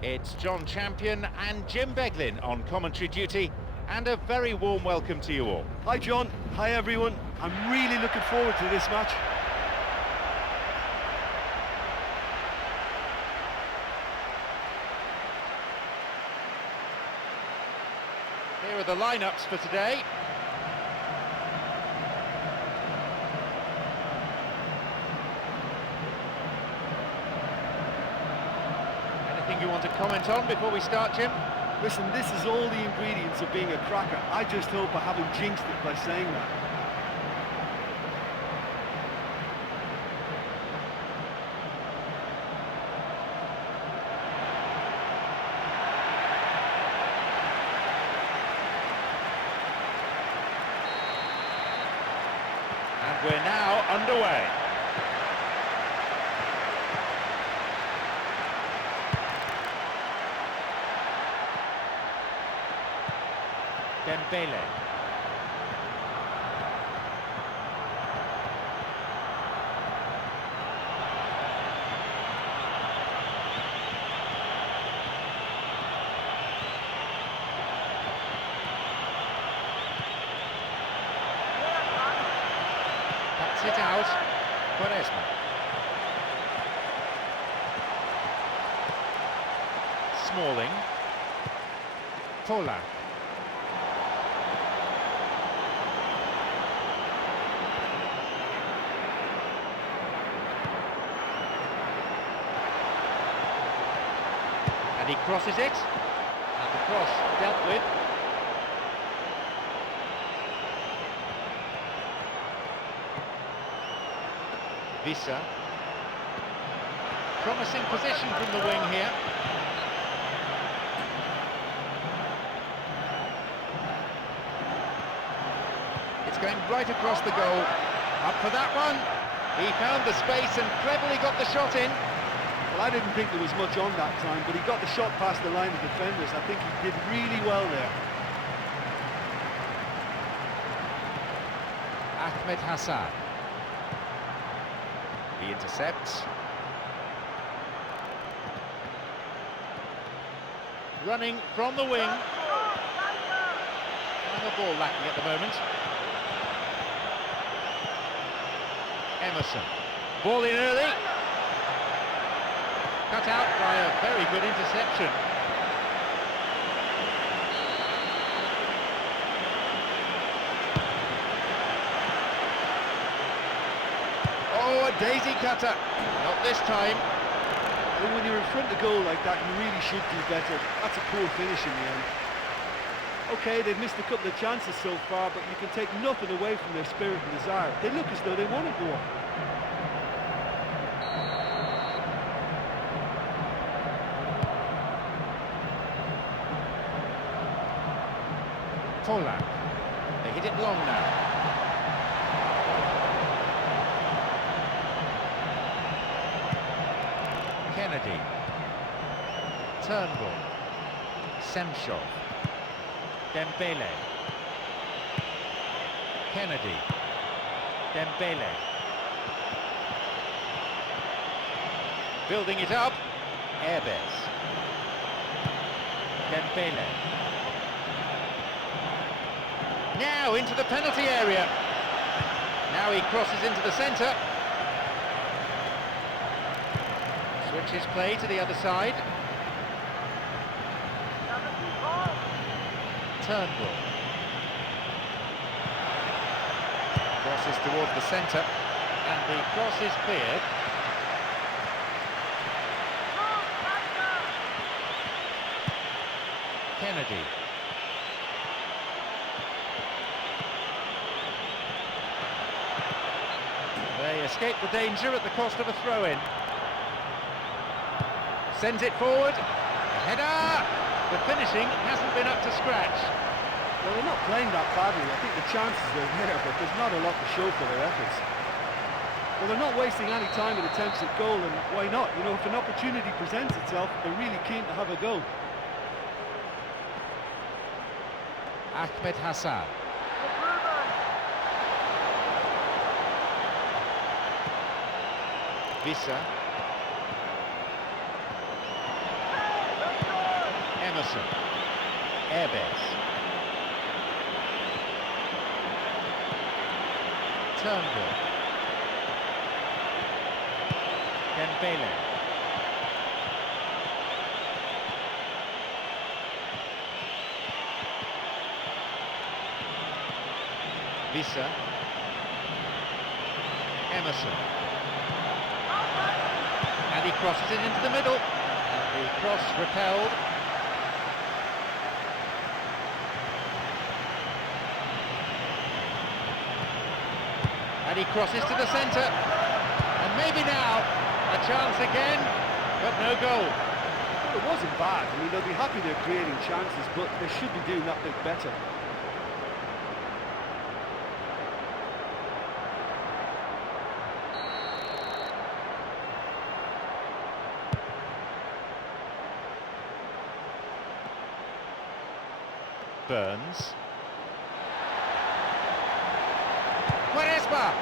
It's John Champion and Jim Beglin on commentary duty, and a very warm welcome to you all. Hi John, hi everyone. I'm really looking forward to this match. Here are the lineups for today. Anything you want to comment on before we start, Jim? Listen, this is all the ingredients of being a cracker. I just hope I haven't jinxed it by saying that. And we're now underway. Dembele. Cuts it out. Quaresma. Smalling. Polak. He crosses it, and the cross dealt with. Visa. Promising position from the wing here. It's going right across the goal. Up for that one. He found the space and cleverly got the shot in. Well, I didn't think there was much on that time, but he got the shot past the line of defenders. I think he did really well there. Ahmed Hassan. He intercepts. Running from the wing. And the ball lacking at the moment. Emerson. Ball in early. Cut out by a very good interception. Oh, a daisy cutter. Not this time. I mean, when you're in front of goal like that, you really should do better. That's a poor finish in the end. Okay, they've missed a couple of chances so far, but you can take nothing away from their spirit and desire. They look as though they want to go on. Polak. They hit it long now. Kennedy. Turnbull. Semchov. Dembele. Kennedy. Dembele. Building it up. Airbes. Dembele. Now into the penalty area. Now he crosses into the centre. Switches play to the other side. Turnbull. Crosses towards the centre, and the cross is cleared. Kennedy. They escape the danger at the cost of a throw-in. Sends it forward. A header! The finishing hasn't been up to scratch. Well, they're not playing that badly. I think the chances are there, but there's not a lot to show for their efforts. Well, they're not wasting any time in attempts at goal, and why not? You know, if an opportunity presents itself, they're really keen to have a go. Ahmed Hassan. Visa. Emerson. Airbase. Turnbull. Dembele. Visa. Emerson. And he crosses it into the middle. And the cross repelled. And he crosses to the centre. And maybe now a chance again, but no goal. Well, it wasn't bad. I mean, they'll be happy they're creating chances, but they should be doing that bit better. Burns. Quaresma!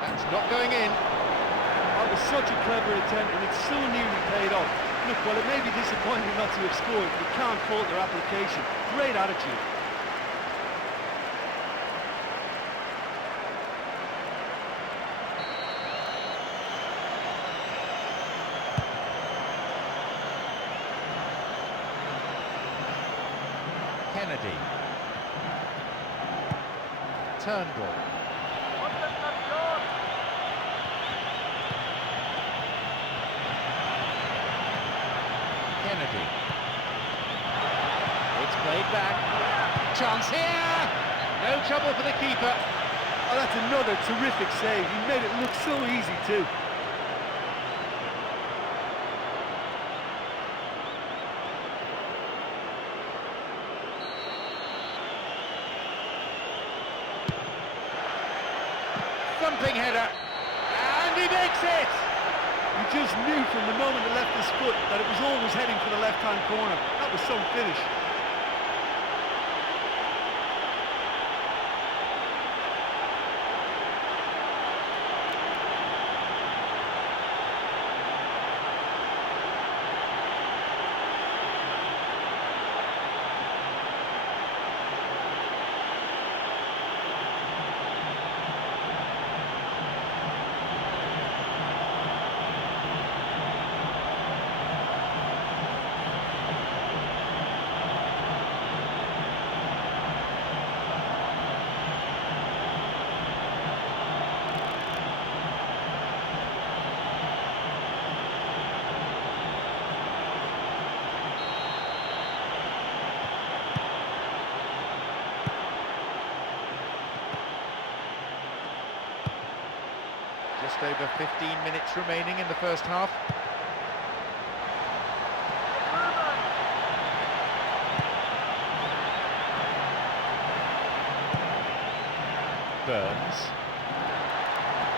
That's not going in. That was such a clever attempt, and it's so nearly paid off. Look, while it may be disappointing not to have scored, you can't fault their application. Great attitude. Kennedy. Turnbull. Kennedy. It's played back. Chance here! No trouble for the keeper. Oh, that's another terrific save. He made it look so easy too. Thumping header. And he makes it! You just knew from the moment it left his foot that it was always heading for the left-hand corner. That was some finish. Just over 15 minutes remaining in the first half. Burns.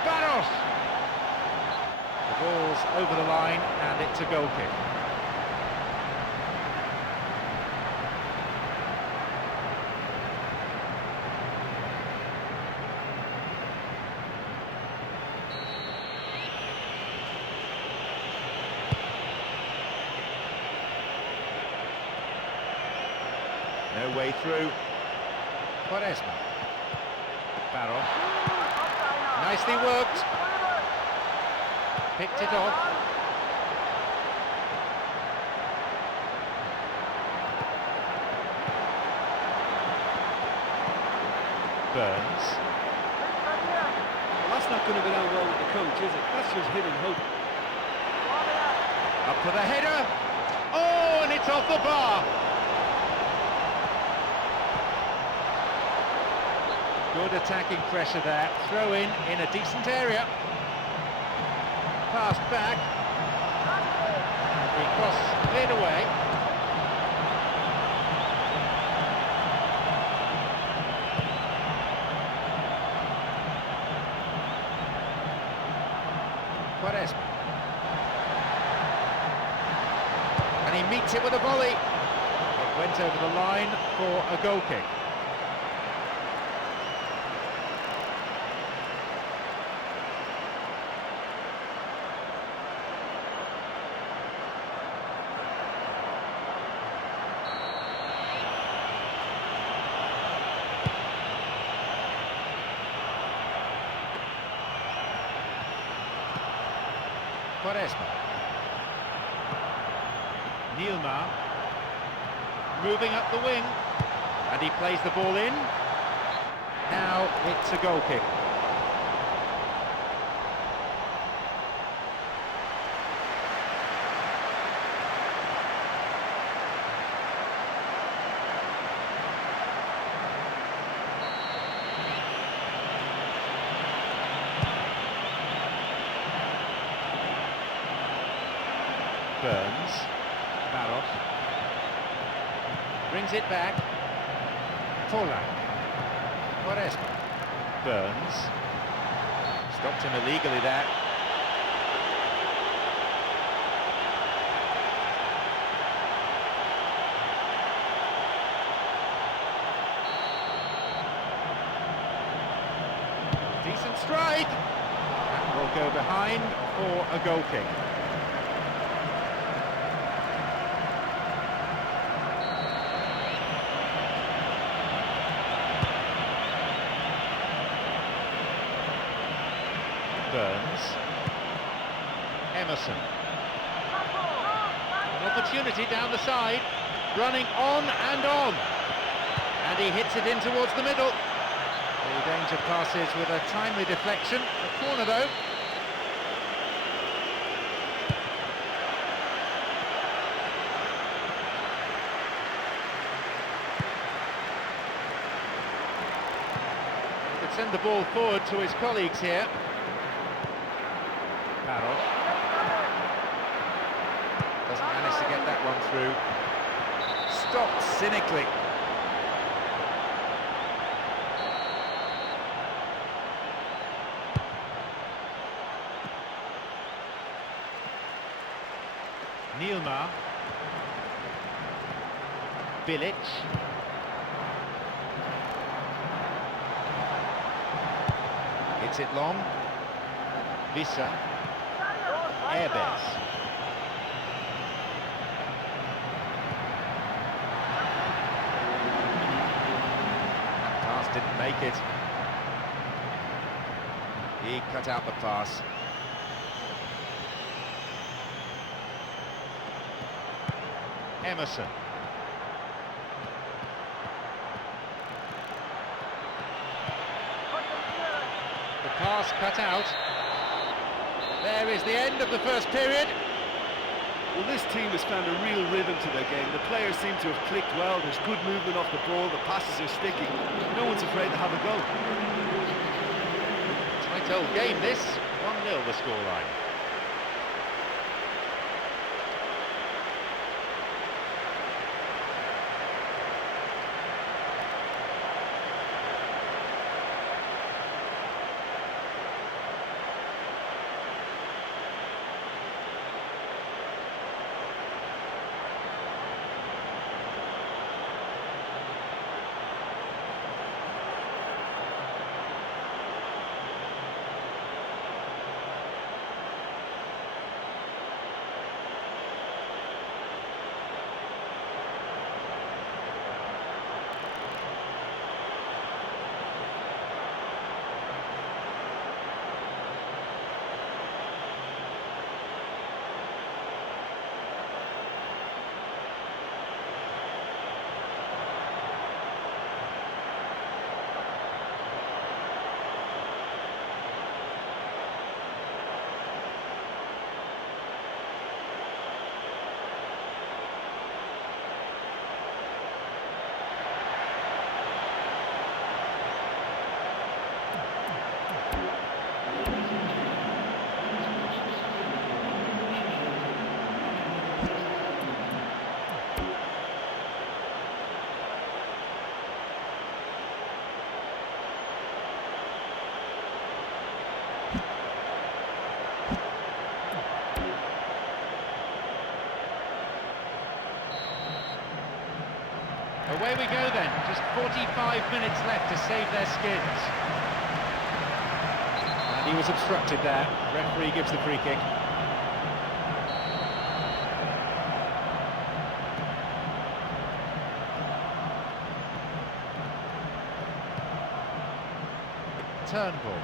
Barros! The ball's over the line and it's a goal kick. No way through. Quaresma. Barros. Nicely worked. Picked it off. Burns. Well, that's not going to go down well with the coach, is it? That's just hidden hope. Up for the header. Oh, and it's off the bar. Good attacking pressure there. Throw in a decent area. Passed back. The cross cleared away. Quaresma. And he meets it with a volley. It went over the line for a goal kick. Quaresma. Nielma. Moving up the wing. And he plays the ball in. Now it's a goal kick. Burns, Barros, brings it back, Polak, Quaresma, Burns, stopped him illegally there. Decent strike, that will go behind for a goal kick. Burns, Emerson, an opportunity down the side, running on, and he hits it in towards the middle. The danger passes with a timely deflection, a corner though. He could send the ball forward to his colleagues here. Barros doesn't manage to get that one through. Stopped cynically. Nielma. Bilic. Hits it long. Visa. Airbus. That pass didn't make it. He cut out the pass. Emerson. The pass cut out. There is the end of the first period. Well, this team has found a real rhythm to their game. The players seem to have clicked well. There's good movement off the ball. The passes are sticky. No one's afraid to have a go. Tight old game this. 1-0 the scoreline. Away we go then, just 45 minutes left to save their skins. And he was obstructed there, referee gives the free kick. Turnbull.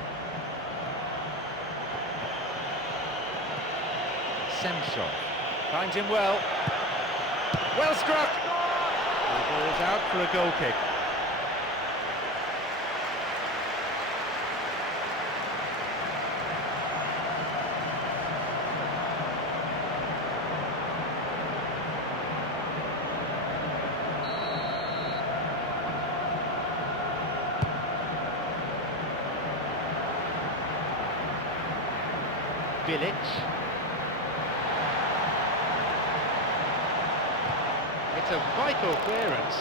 Semshov finds him well. Well struck! The ball's out for a goal kick. Village. It's a vital clearance.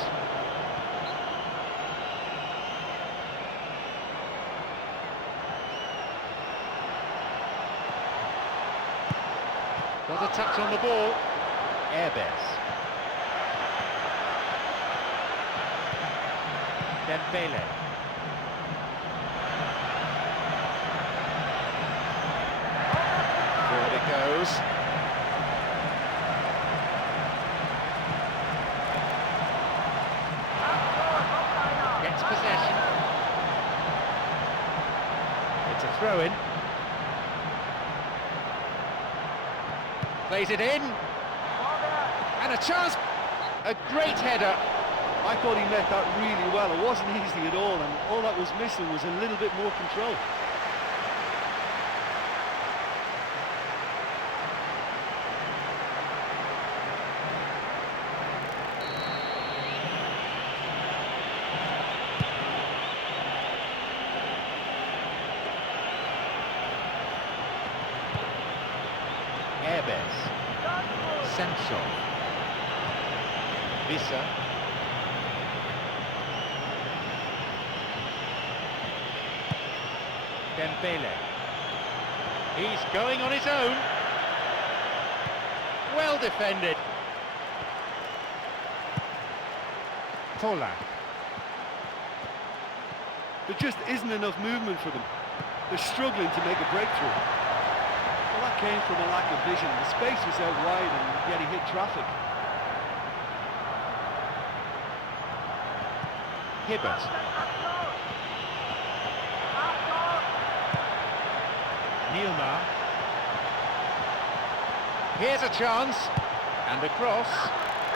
Got a touch on the ball. Airbes. Dembele. Forward it goes. Gets possession. It's a throw-in. Plays it in. And a chance. A great header. I thought he met that really well. It wasn't easy at all, and all that was missing was a little bit more control. Airbes. Semshov. Visa. Dembele. He's going on his own. Well defended. Polak. There just isn't enough movement for them. They're struggling to make a breakthrough. Well, that came from a lack of vision. The space was out wide and yet he hit traffic. Hibbert. Nielma. Here's a chance. And across.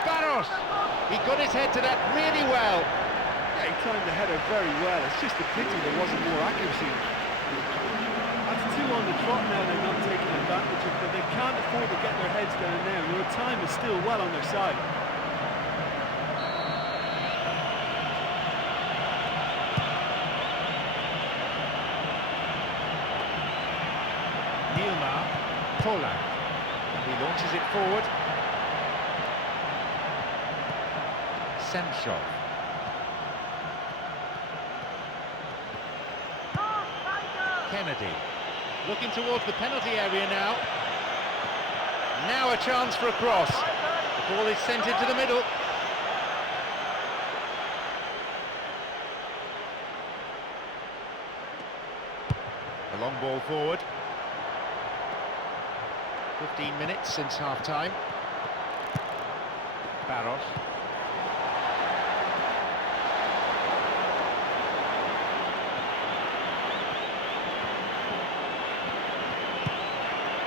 Barros! He got his head to that really well. Yeah, he timed the header very well. It's just a pity there wasn't more accuracy. That's two on the trot now, they're not taking advantage of it, but they can't afford to get their heads down now. Your time is still well on their side. Nielma. Polak. He launches it forward. Semshov. Kennedy. Looking towards the penalty area now. Now a chance for a cross. The ball is sent into the middle. A long ball forward. 15 minutes since half-time. Barros.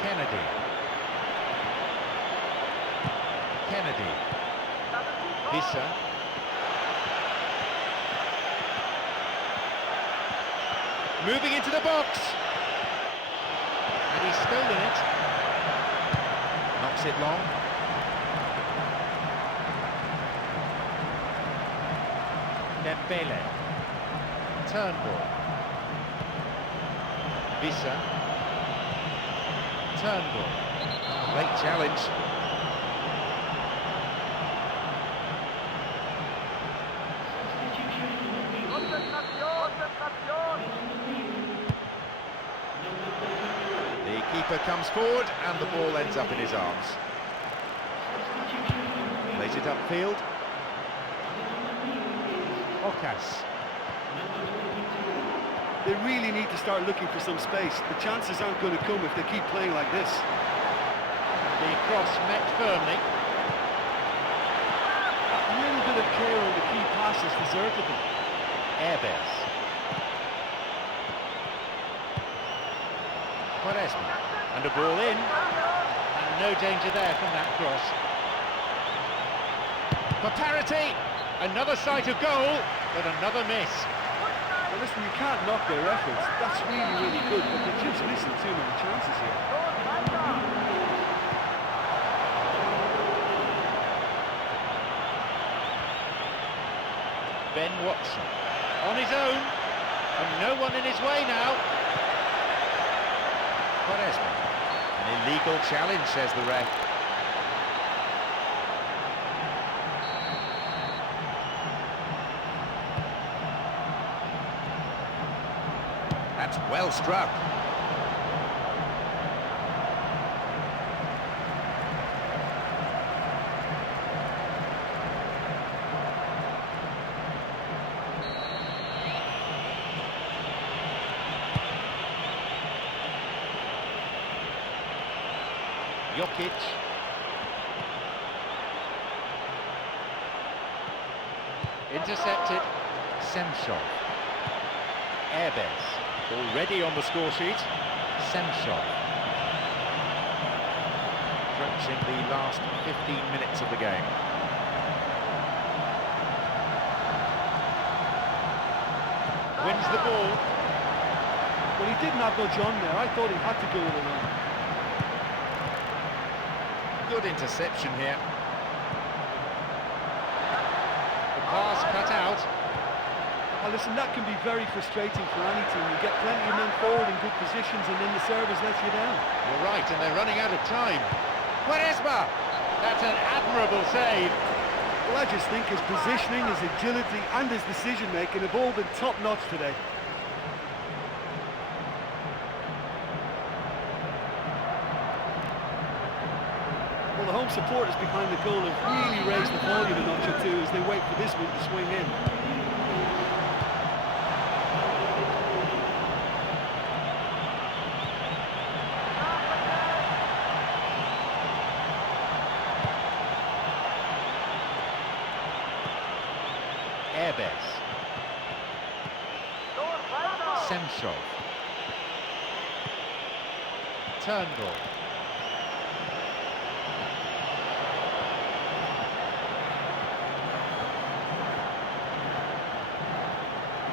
Kennedy. Kennedy. Visa. Moving into the box. And he's stolen it. Knocks it long. Dembele. Turnbull. Visa. Turnbull. Late challenge. The keeper comes forward and the ball ends up in his arms. Plays it upfield. Ocas. They really need to start looking for some space. The chances aren't going to come if they keep playing like this. The cross met firmly. A little bit of care on the key passes deserted them. Airbes. Quaresma. And a ball in. And no danger there from that cross. For parity, another sight of goal, but another miss. Well, listen, you can't knock their efforts. That's really, really good, but they're just missing too many chances here. Ben Watson on his own, and no one in his way now. Quaresma. An illegal challenge, says the ref. That's well struck. Jokic. Intercepted. Semchov. Airbez. Already on the score sheet. Semchov. Approaching the last 15 minutes of the game. Wins the ball. Well, he didn't have much on there. I thought he had to go with a run. Good interception here. The pass cut out. Well, listen, that can be very frustrating for any team. You get plenty of men forward in good positions and then the service lets you down. You're right, and they're running out of time. Quaresma! That's an admirable save. Well, I just think his positioning, his agility and his decision-making have all been top-notch today. Well, the home supporters behind the goal have really raised the volume a notch or two as they wait for this one to swing in. Airbez. Semchov. Turnbull.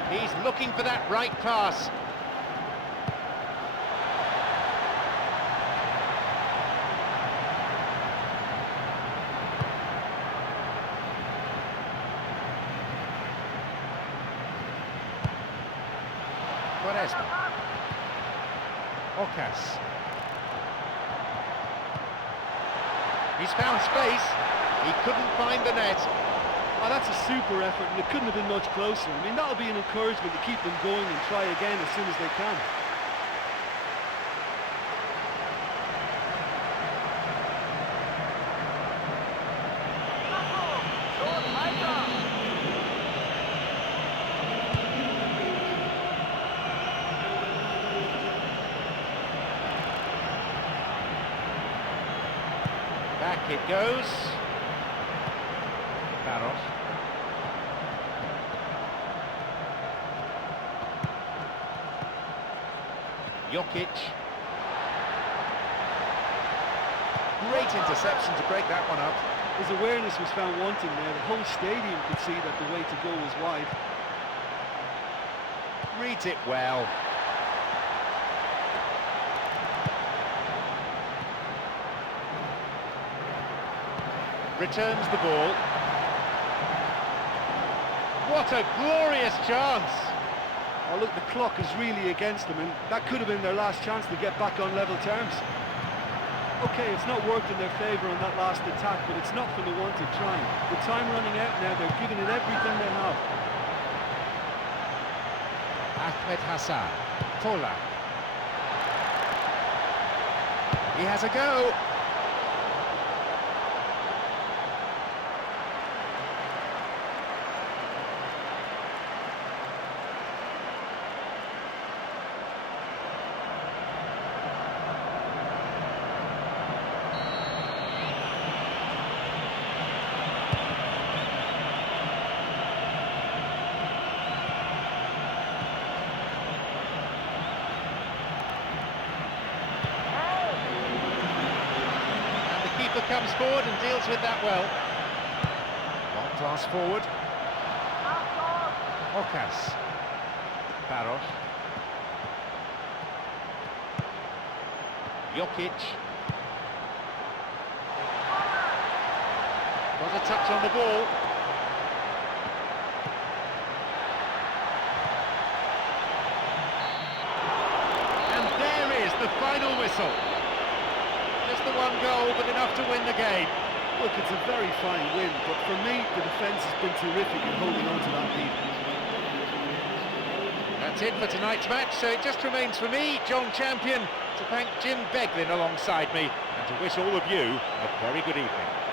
He's looking for that right pass. Quaresma. Ocas. He's found space. He couldn't find the net. Oh, that's a super effort, and it couldn't have been much closer. I mean, that'll be an encouragement to keep them going and try again as soon as they can. Back it goes. Toros. Jokic. Great interception to break that one up. His awareness was found wanting there. The whole stadium could see that the way to go was wide. Reads it well. Returns the ball. What a glorious chance! Oh, look, the clock is really against them, and that could have been their last chance to get back on level terms. Okay, it's not worked in their favour on that last attack, but it's not for the want of trying. With time running out now, they're giving it everything they have. Ahmed Hassan. Tola. He has a go. comes forward and deals with that well. Long pass forward. Ocas. Barros. Jokic. Was a touch on the ball. And there is the final whistle. Just the one goal, but enough to win the game. Look, it's a very fine win, but for me, the defence has been terrific in holding on to that lead. That's it for tonight's match, so it just remains for me, John Champion, to thank Jim Beglin alongside me, and to wish all of you a very good evening.